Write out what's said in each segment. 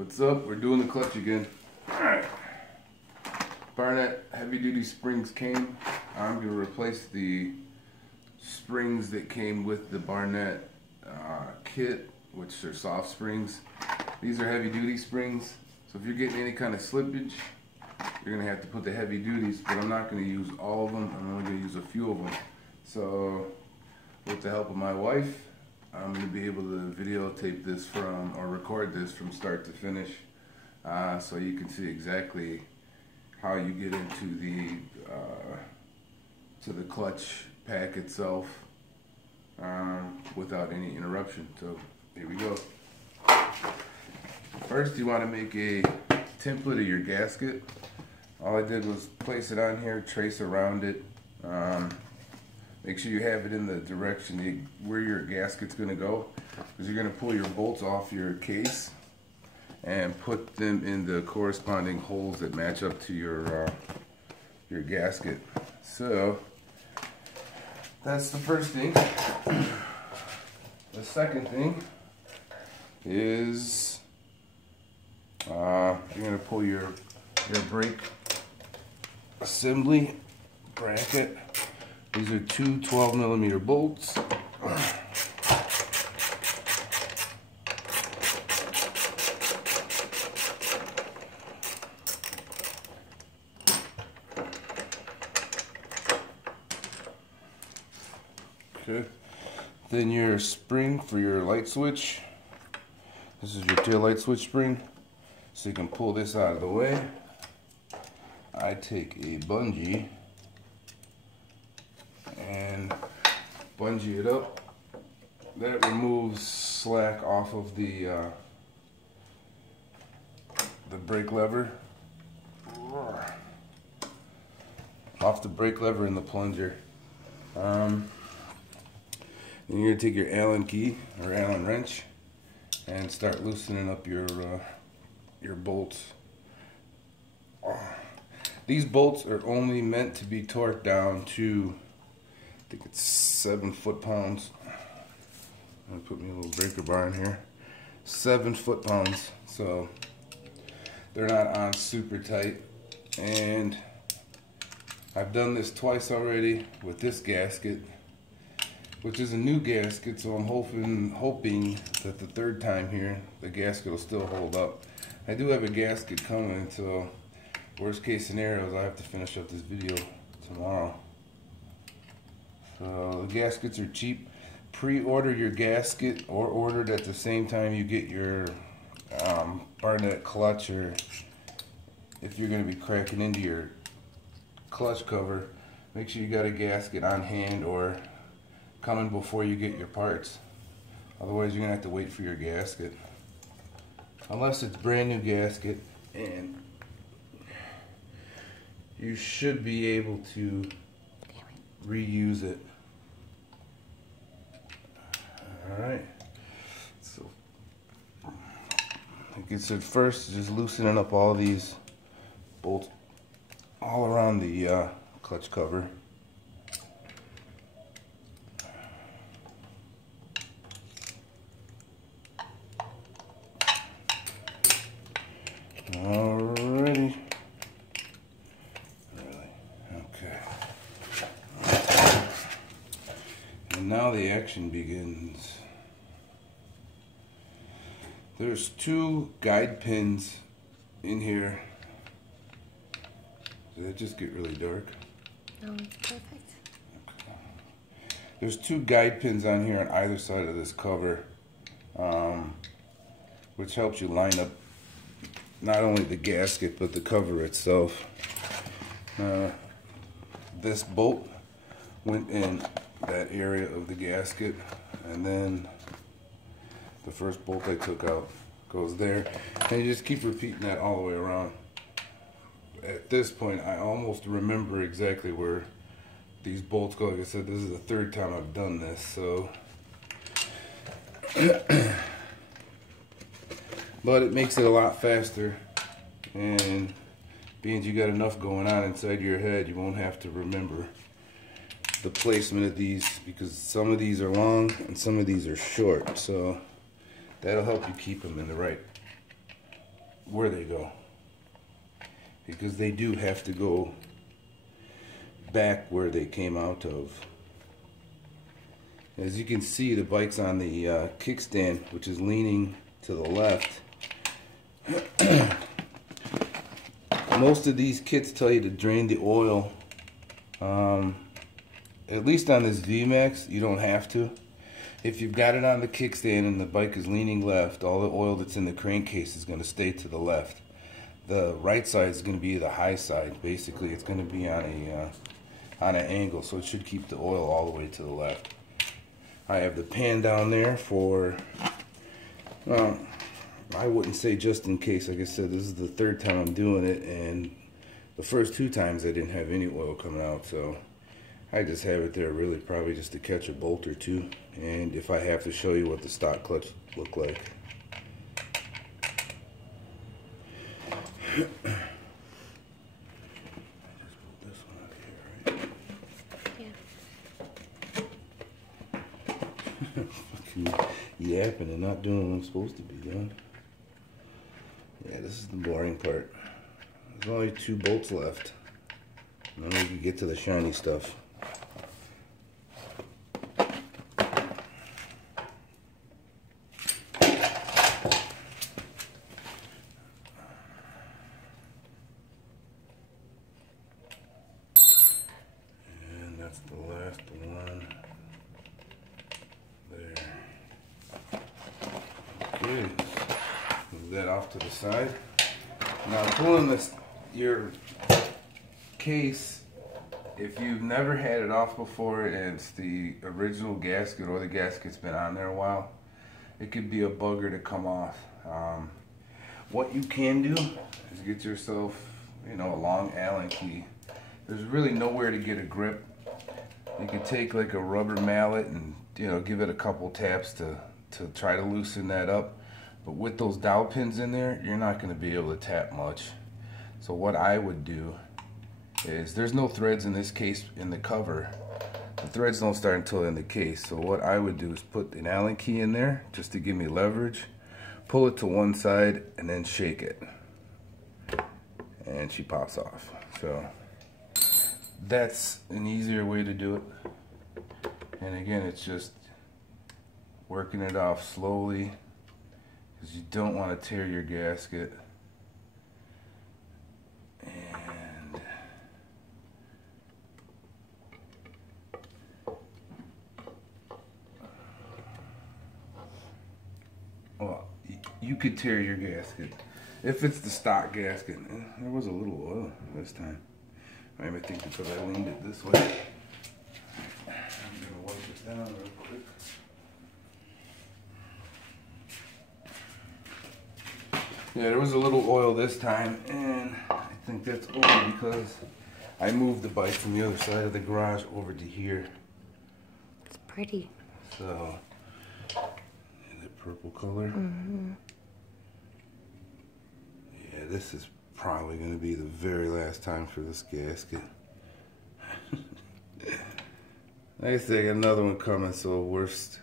What's up? We're doing the clutch again. Alright. Barnett Heavy Duty springs came. I'm going to replace the springs that came with the Barnett kit, which are soft springs. These are heavy duty springs, so if you're getting any kind of slippage, you're going to have to put the heavy duties, but I'm not going to use all of them. I'm only going to use a few of them. So with the help of my wife, I'm going to be able to videotape this or record this from start to finish, so you can see exactly how you get into the clutch pack itself without any interruption. So here we go. First, you want to make a template of your gasket. All I did was place it on here, trace around it. Make sure you have it in the direction where your gasket's going to go, because you're going to pull your bolts off your case and put them in the corresponding holes that match up to your gasket. So that's the first thing. The second thing is you're going to pull your brake assembly bracket. These are two 12mm bolts. Okay. Then your spring for your light switch. This is your tail light switch spring. So you can pull this out of the way. I take a bungee and bungee it up. That removes slack off of the brake lever. Off the brake lever and the plunger. Then you're gonna take your Allen key or Allen wrench and start loosening up your bolts. These bolts are only meant to be torqued down to, I think it's 7 foot-pounds. I'm gonna put me a little breaker bar in here. 7 foot-pounds, so they're not on super tight. And I've done this twice already with this gasket, which is a new gasket, so I'm hoping that the third time here, the gasket will still hold up. I do have a gasket coming, so worst case scenarios, I have to finish up this video tomorrow. So the gaskets are cheap. Pre-order your gasket, or order it at the same time you get your Barnett clutch, or if you're going to be cracking into your clutch cover, make sure you got a gasket on hand or coming before you get your parts. Otherwise you're going to have to wait for your gasket. Unless it's brand new gasket, and you should be able to reuse it. Alright, so like I said, first just loosening up all these bolts all around the clutch cover. Alrighty. Okay. And now the action begins. There's 2 guide pins in here. Did it just get really dark? No, it's perfect. Okay. There's 2 guide pins on here on either side of this cover, which helps you line up not only the gasket but the cover itself. This bolt went in that area of the gasket, and then the first bolt I took out goes there, and you just keep repeating that all the way around. At this point I almost remember exactly where these bolts go. Like I said, this is the 3rd time I've done this, so but it makes it a lot faster, and being you got enough going on inside your head, you won't have to remember the placement of these, because some of these are long and some of these are short, so that'll help you keep them in the right where they go, because they do have to go back where they came out of. As you can see, the bike's on the kickstand, which is leaning to the left. Most of these kits tell you to drain the oil. At least on this Vmax, you don't have to. If you've got it on the kickstand and the bike is leaning left, all the oil that's in the crankcase is going to stay to the left. The right side is going to be the high side. Basically, it's going to be on an angle, so it should keep the oil all the way to the left. I have the pan down there for, I wouldn't say just in case. Like I said, this is the third time I'm doing it, and the first 2 times I didn't have any oil coming out, so I just have it there really probably just to catch a bolt or two, and if I have to show you what the stock clutch look like. Fucking yapping and not doing what I'm supposed to be doing. Yeah, this is the boring part. There's only 2 bolts left. And then we can get to the shiny stuff. And that's the last one. There. Okay. Move that off to the side. Now pulling your case, if you've never had it off before and it's the original gasket or the gasket's been on there a while, it could be a bugger to come off. What you can do is get yourself, a long Allen key. There's really nowhere to get a grip. You can take like a rubber mallet and give it a couple taps to try to loosen that up. But with those dowel pins in there, you're not going to be able to tap much. So what I would do is, there's no threads in this case in the cover. The threads don't start until in the case. So what I would do is put an Allen key in there just to give me leverage, pull it to one side, and then shake it. And she pops off. So that's an easier way to do it. And again, it's just working it off slowly, because you don't want to tear your gasket. And well, you could tear your gasket if it's the stock gasket. There was a little oil this time. Maybe I think because I leaned it this way. I'm gonna wipe it down real quick. Yeah, there was a little oil this time, and I think that's only because I moved the bike from the other side of the garage over to here. It's pretty. So, and the purple color. Mm-hmm. Yeah, this is probably going to be the very last time for this gasket. Like I said, I got another one coming, so worst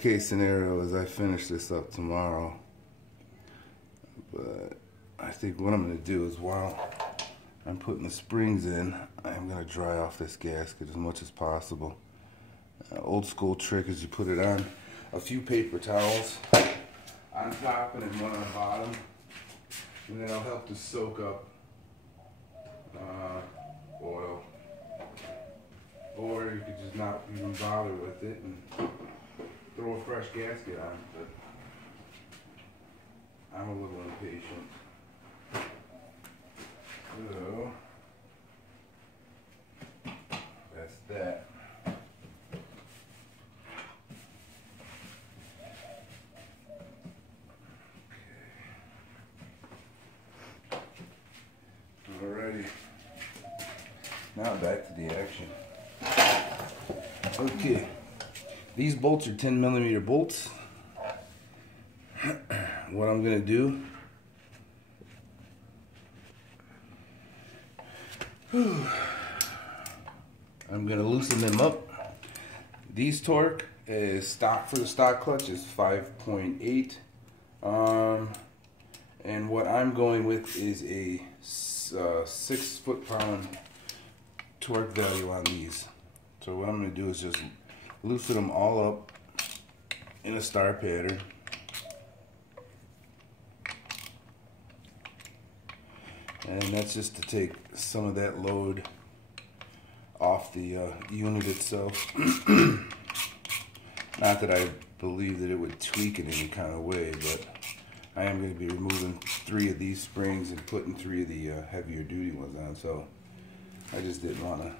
case scenario is I finish this up tomorrow. But I think what I'm going to do is, while I'm putting the springs in, I'm going to dry off this gasket as much as possible. Old school trick is you put it on a few paper towels on top and then one on the bottom, and that'll help to soak up oil. Or you could just not even bother with it and throw a fresh gasket on. But I'm a little impatient. So that's that. Okay. Alrighty. Now back to the action. Okay. These bolts are 10mm bolts. What I'm going to do, I'm going to loosen them up. These torque is stock for the stock clutch is 5.8, And what I'm going with is a 6 foot-pound torque value on these. So what I'm going to do is just loosen them all up in a star pattern. And that's just to take some of that load off the unit itself. Not that I believe that it would tweak in any kind of way, but I am going to be removing 3 of these springs and putting 3 of the heavier duty ones on. So I just didn't want to,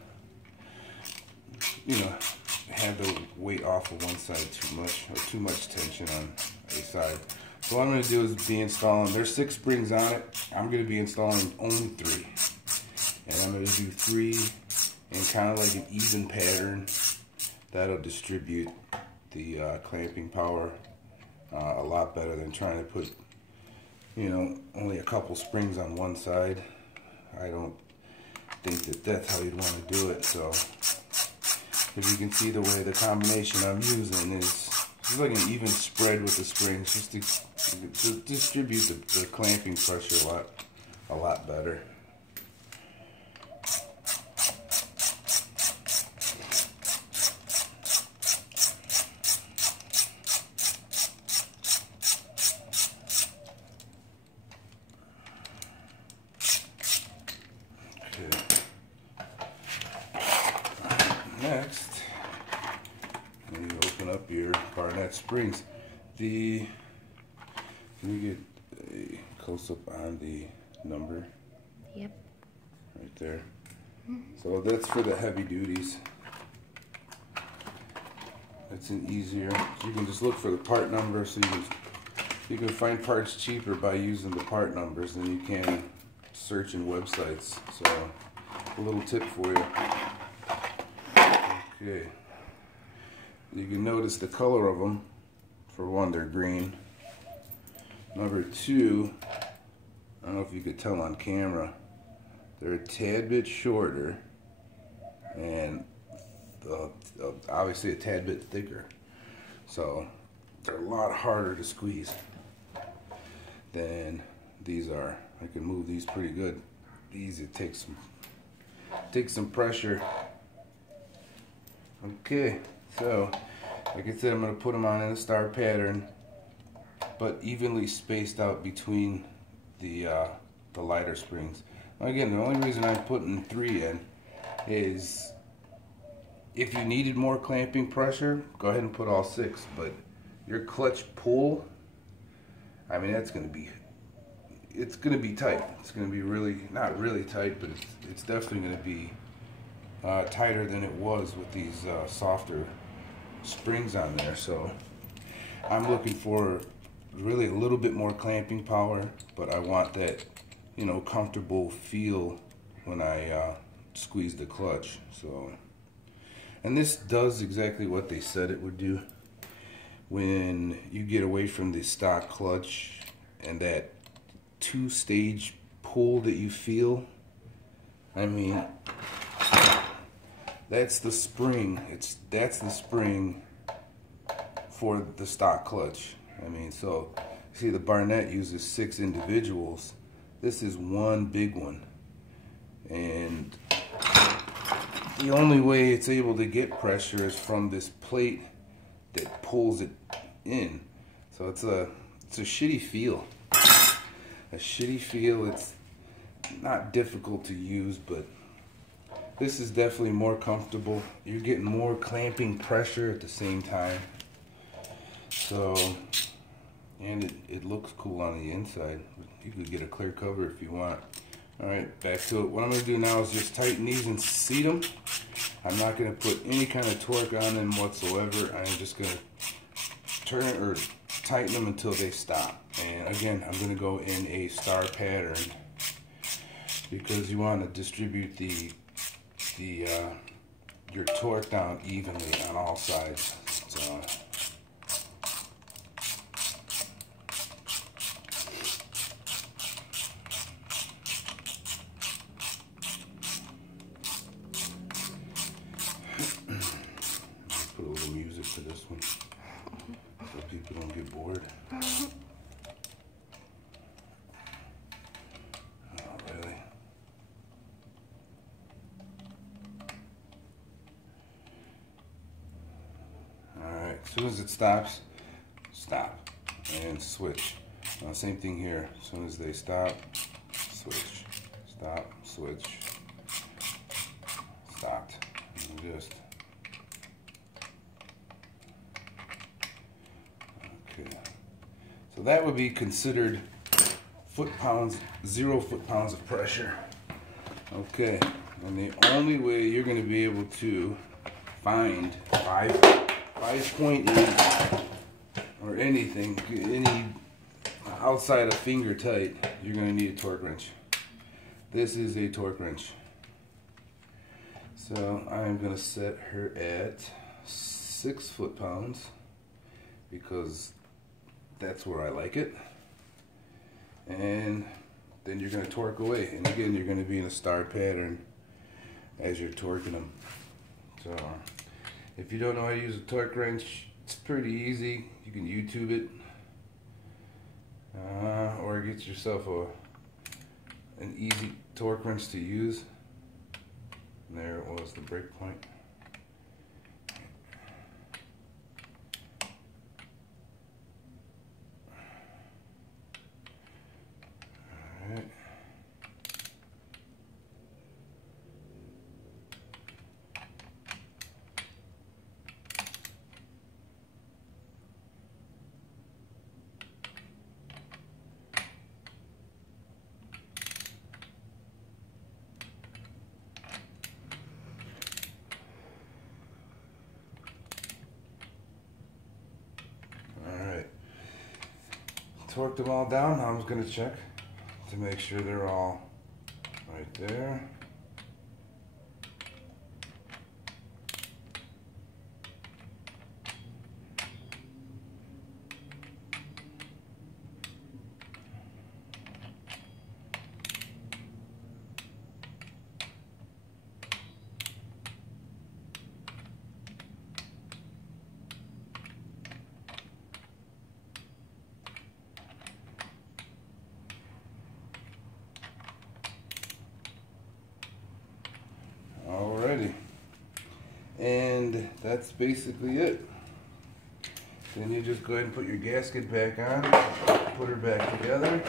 you know, have the weight off of one side too much, or too much tension on a side. So what I'm going to do is be installing, there's 6 springs on it. I'm going to be installing only 3. And I'm going to do 3 in kind of like an even pattern. That'll distribute the clamping power a lot better than trying to put, you know, only a couple springs on one side. I don't think that that's how you'd want to do it. So as you can see, the way the combination I'm using is just like an even spread with the springs, just to distribute the clamping pressure a lot better. Next, when you open up your Barnett springs, can you get a close-up on the number? Yep. Right there. So that's for the heavy duties. It's an easier, you can just look for the part number, so you can find parts cheaper by using the part numbers than you can searching websites. So a little tip for you. Okay, you can notice the color of them. For one, they're green. Number 2, I don't know if you could tell on camera, they're a tad bit shorter and obviously a tad bit thicker. So they're a lot harder to squeeze than these are. I can move these pretty good. These, it takes some pressure. Okay, so like I said, I'm going to put them on in a star pattern, but evenly spaced out between the lighter springs. Now again, the only reason I'm putting 3 in is if you needed more clamping pressure, go ahead and put all 6. But your clutch pull, I mean, it's going to be tight. It's going to be really, not really tight, but it's definitely going to be tighter than it was with these softer springs on there. So I'm looking for really a little bit more clamping power, but I want that, you know, comfortable feel when I squeeze the clutch. So, and this does exactly what they said it would do. When you get away from the stock clutch and that 2-stage pull that you feel, I mean, that's the spring. That's the spring for the stock clutch. I mean, so see, the Barnett uses 6 individuals. This is one big one, and the only way it's able to get pressure is from this plate that pulls it in. So it's a shitty feel. A shitty feel. It's not difficult to use, but this is definitely more comfortable. You're getting more clamping pressure at the same time. So, and it looks cool on the inside. You could get a clear cover if you want. Alright, back to it. What I'm going to do now is just tighten these and seat them. I'm not going to put any kind of torque on them whatsoever. I'm just going to turn it or tighten them until they stop. And again, I'm going to go in a star pattern because you want to distribute your torque down evenly on all sides. So, put a little music to this one so people don't get bored. As soon as it stops, stop and switch. Same thing here. As soon as they stop, switch, stop, switch, stopped. And just okay. So that would be considered foot-pounds, 0 foot-pounds of pressure. Okay, and the only way you're going to be able to find 5.8 or anything, any outside of finger tight, you're going to need a torque wrench. This is a torque wrench. So I'm going to set her at 6 foot-pounds because that's where I like it. And then you're going to torque away. And again, you're going to be in a star pattern as you're torquing them. So if you don't know how to use a torque wrench, it's pretty easy. You can YouTube it. Or get yourself an easy torque wrench to use. And there it was, the break point. Alright. Torqued them all down. Now I'm just going to check to make sure they're all right there. Alrighty, and that's basically it. Then you just go ahead and put your gasket back on, put her back together, and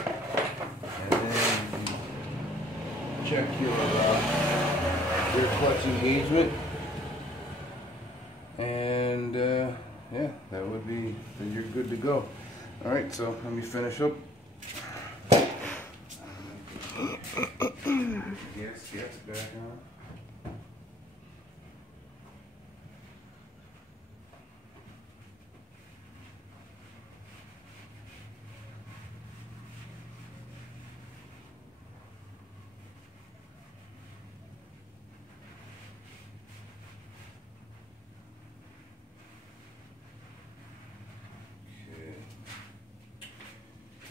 then you check your clutch engagement, and yeah, that would be, then you're good to go. Alright, so let me finish up. Gasket's back on.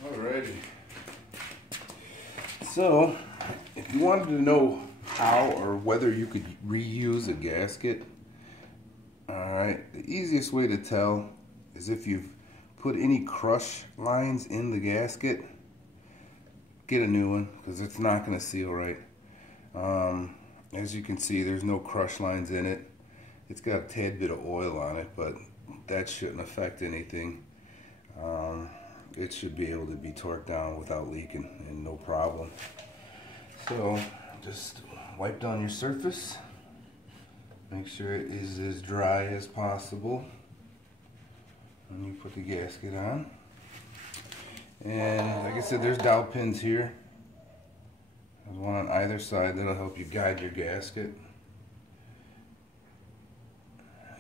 Alrighty. So, if you wanted to know how or whether you could reuse a gasket, alright, the easiest way to tell is if you've put any crush lines in the gasket, get a new one because it's not going to seal right. As you can see, there's no crush lines in it. It's got a tad bit of oil on it, but that shouldn't affect anything. It should be able to be torqued down without leaking and no problem. So just wipe down your surface, make sure it is as dry as possible when you put the gasket on. And like I said, there's dowel pins here. There's one on either side that'll help you guide your gasket.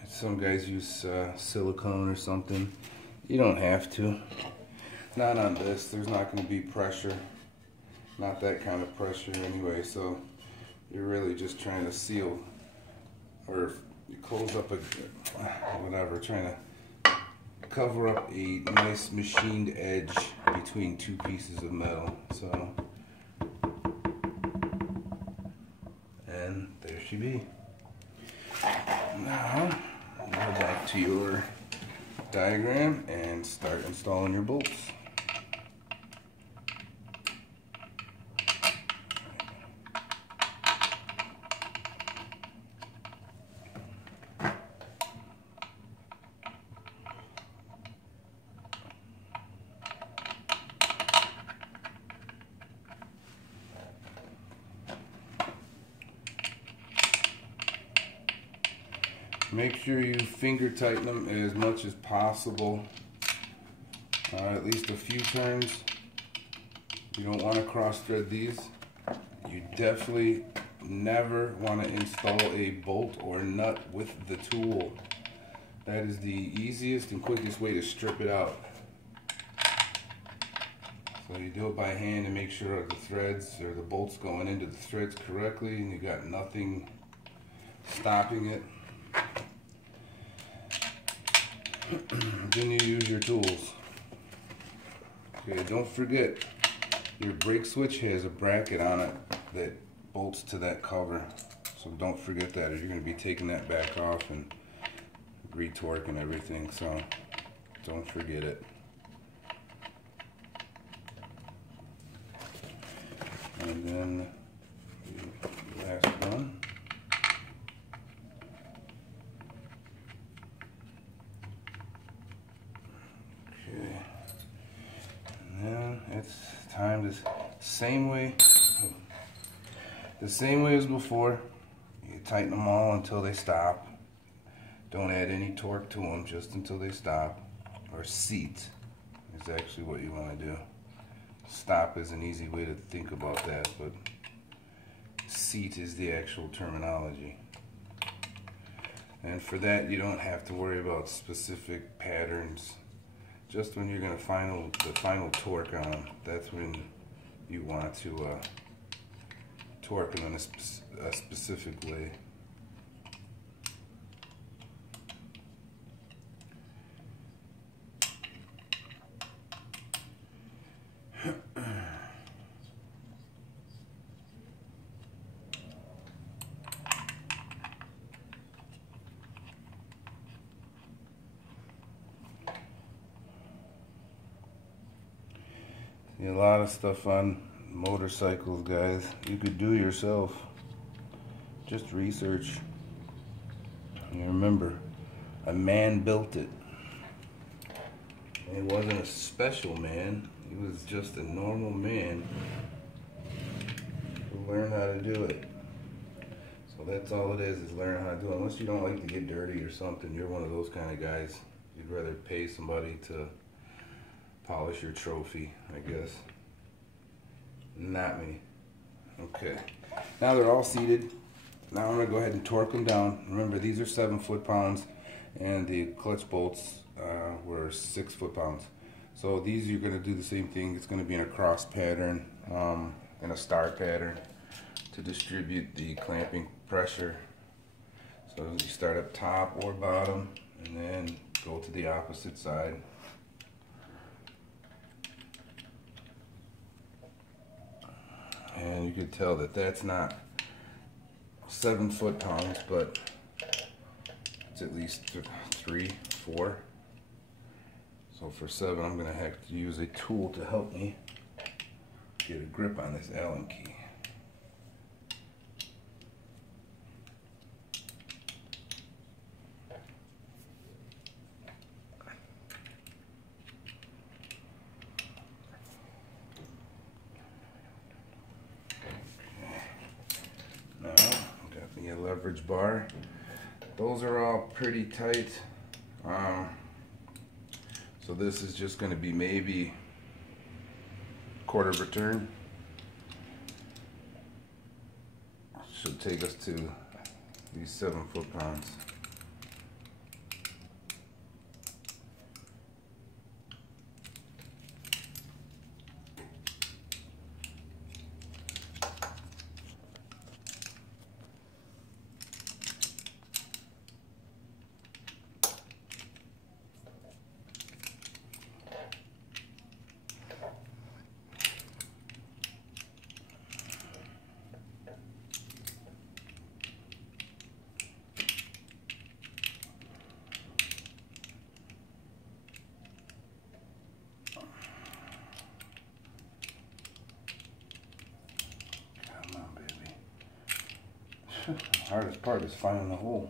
Some guys use silicone or something. You don't have to. Not on this. There's not going to be pressure. Not that kind of pressure anyway. So you're really just trying to seal, or you close up a whatever, trying to cover up a nice machined edge between two pieces of metal. So, and there she be. Now go back to your diagram and start installing your bolts. Make sure you finger tighten them as much as possible. At least a few turns. You don't want to cross thread these. You definitely never want to install a bolt or nut with the tool. That is the easiest and quickest way to strip it out. So you do it by hand and make sure the threads or the bolts going into the threads correctly and you got nothing stopping it. Then you use your tools. Okay, don't forget your brake switch has a bracket on it that bolts to that cover. So don't forget that, or you're going to be taking that back off and retorquing everything. So don't forget it. And then the last one. Okay. And then it's time to the same way as before. You tighten them all until they stop. Don't add any torque to them, just until they stop. Or seat is actually what you want to do. Stop is an easy way to think about that, but seat is the actual terminology. And for that, you don't have to worry about specific patterns. Just when you're going to the final torque on them, that's when you want to torque them in a specific way. A lot of stuff on motorcycles, guys, you could do yourself. Just research. And remember, a man built it. And it wasn't a special man. He was just a normal man who learned how to do it. So that's all it is learn how to do it. Unless you don't like to get dirty or something, you're one of those kind of guys. You'd rather pay somebody to polish your trophy, I guess. Not me. Okay. Now they're all seated. Now I'm going to go ahead and torque them down. Remember, these are 7 foot-pounds, and the clutch bolts were 6 foot-pounds. So these, you're going to do the same thing. It's going to be in a cross pattern, in a star pattern, to distribute the clamping pressure. So you start up top or bottom, and then go to the opposite side. And you can tell that that's not 7 foot-pounds, but it's at least 3, 4. So for 7, I'm going to have to use a tool to help me get a grip on this Allen key. Leverage bar. Those are all pretty tight. So this is just going to be maybe quarter of a turn. Should take us to these 7 foot-pounds. The hardest part is finding the hole.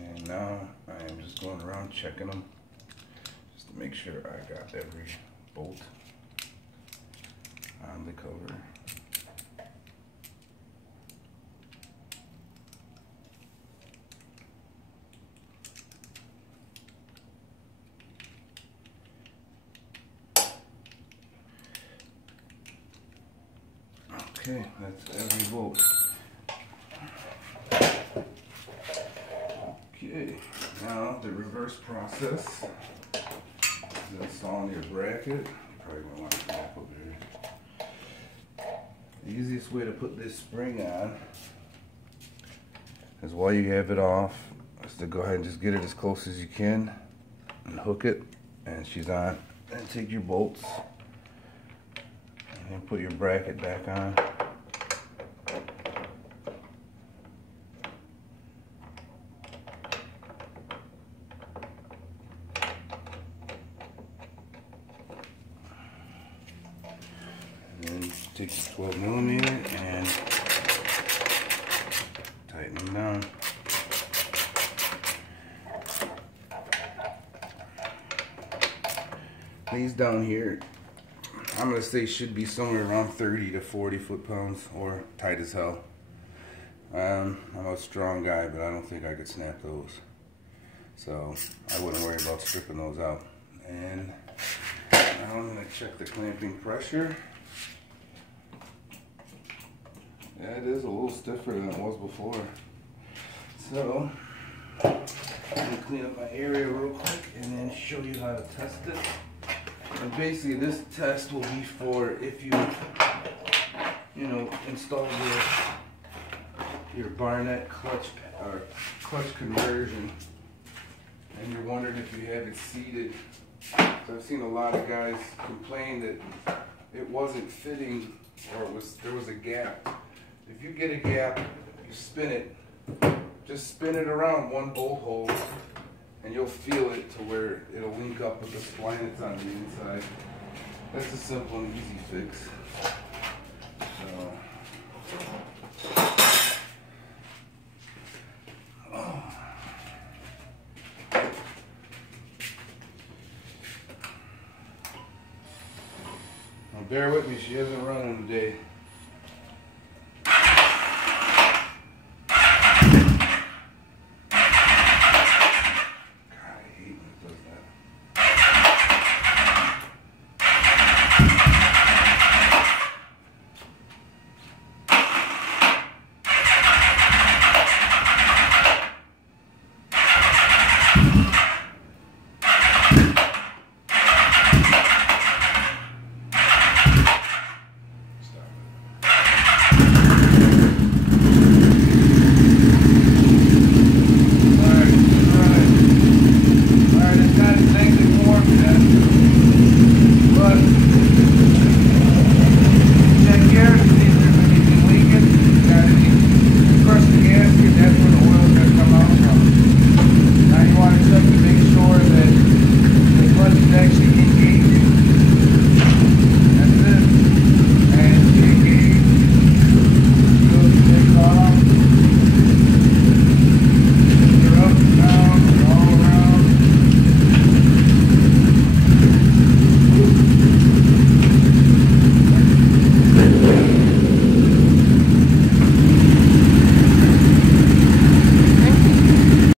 And now I am just going around checking them just to make sure I got every bolt on the cover. Okay, that's every bolt. Okay, now the reverse process is installing your bracket. You probably don't want to map over here. The easiest way to put this spring on is while you have it off, is to go ahead and just get it as close as you can and hook it, and she's on. And take your bolts and put your bracket back on. And then take your 12mm and tighten them down. These down here, I'm gonna say should be somewhere around 30 to 40 foot-pounds, or tight as hell. I'm a strong guy, but I don't think I could snap those. So I wouldn't worry about stripping those out. And now I'm gonna check the clamping pressure. Yeah, it is a little stiffer than it was before. So I'm gonna clean up my area real quick and then show you how to test it. And basically this test will be for if you install your Barnett clutch or clutch conversion and you're wondering if you have it seated. So I've seen a lot of guys complain that it wasn't fitting, or there was a gap. If you get a gap, you spin it. Just spin it around one bolt hole and you'll feel it to where it'll link up with the spline that's on the inside. That's a simple and easy fix. Now bear with me, she hasn't run in a day.